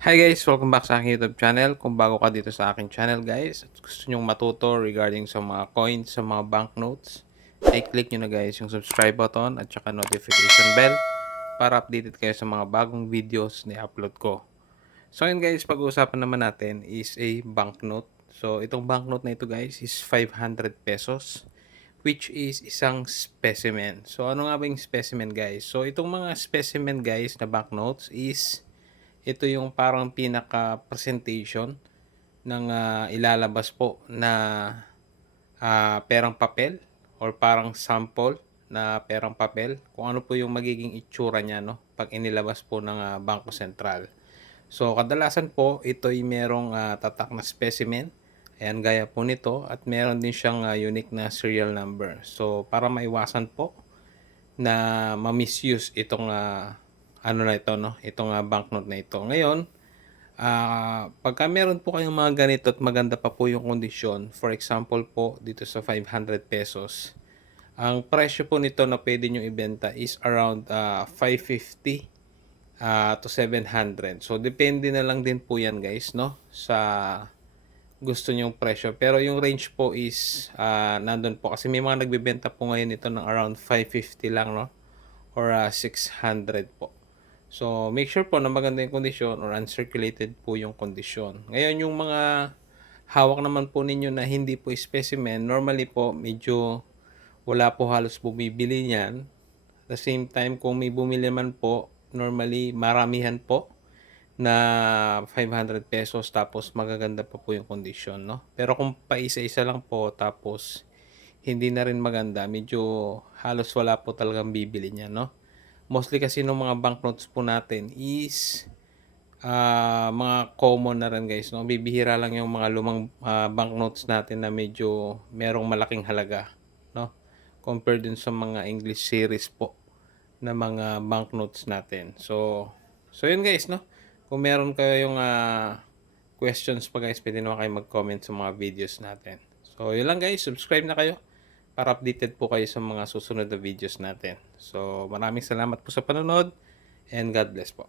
Hi guys! Welcome back sa aking YouTube channel. Kung bago ka dito sa aking channel guys at gusto nyong matuto regarding sa mga coins, sa mga banknotes, ay click nyo na guys yung subscribe button at saka notification bell para updated kayo sa mga bagong videos na i-upload ko. So yun guys, pag-uusapan naman natin is a banknote. So itong banknote na ito guys is 500 pesos, which is isang specimen. So ano nga ba yung specimen guys? So itong mga specimen guys na banknotes is ito yung parang pinaka-presentation ng, ilalabas po na, perang papel or parang sample na perang papel kung ano po yung magiging itsura niya 'no, 'pag inilabas po ng, Bangko Sentral. So, kadalasan po ito'y merong, tatak na specimen, ayan gaya po nito at meron din siyang, unique na serial number. So, para maiwasan po na ma-misuse itong, ano na ito 'no, itong, banknote na ito. Ngayon, pagka meron po kayong mga ganito at maganda pa po yung kondisyon, for example po dito sa 500 pesos, ang presyo po nito na puwede niyong ibenta is around, 550, to 700. So depende na lang din po 'yan guys 'no, sa gusto niyong presyo. Pero yung range po is, nandun po kasi may mga nagbebenta po ngayon nito ng around 550 lang 'no, or, 600 po. So, make sure po na maganda yung kondisyon or uncirculated po yung kondisyon. Ngayon, yung mga hawak naman po ninyo na hindi po specimen, normally po medyo wala po halos bumibili niyan. At the same time, kung may bumili man po, normally maramihan po na 500 pesos tapos magaganda pa po yung kondisyon, no? Pero kung paisa-isa lang po tapos hindi na rin maganda, medyo halos wala po talagang bibili niyan, no? Mostly kasi nung mga banknotes po natin is, mga common na rin guys 'no, bibihira lang yung mga lumang, banknotes natin na medyo merong malaking halaga 'no, compared dun sa mga English series po na mga banknotes natin. So yun guys 'no, kung meron kayong, questions pa guys, puwede naman kayong mag-comment sa mga videos natin. So yun lang guys, subscribe na kayo para updated po kayo sa mga susunod na videos natin. So maraming salamat po sa panonood and God bless po.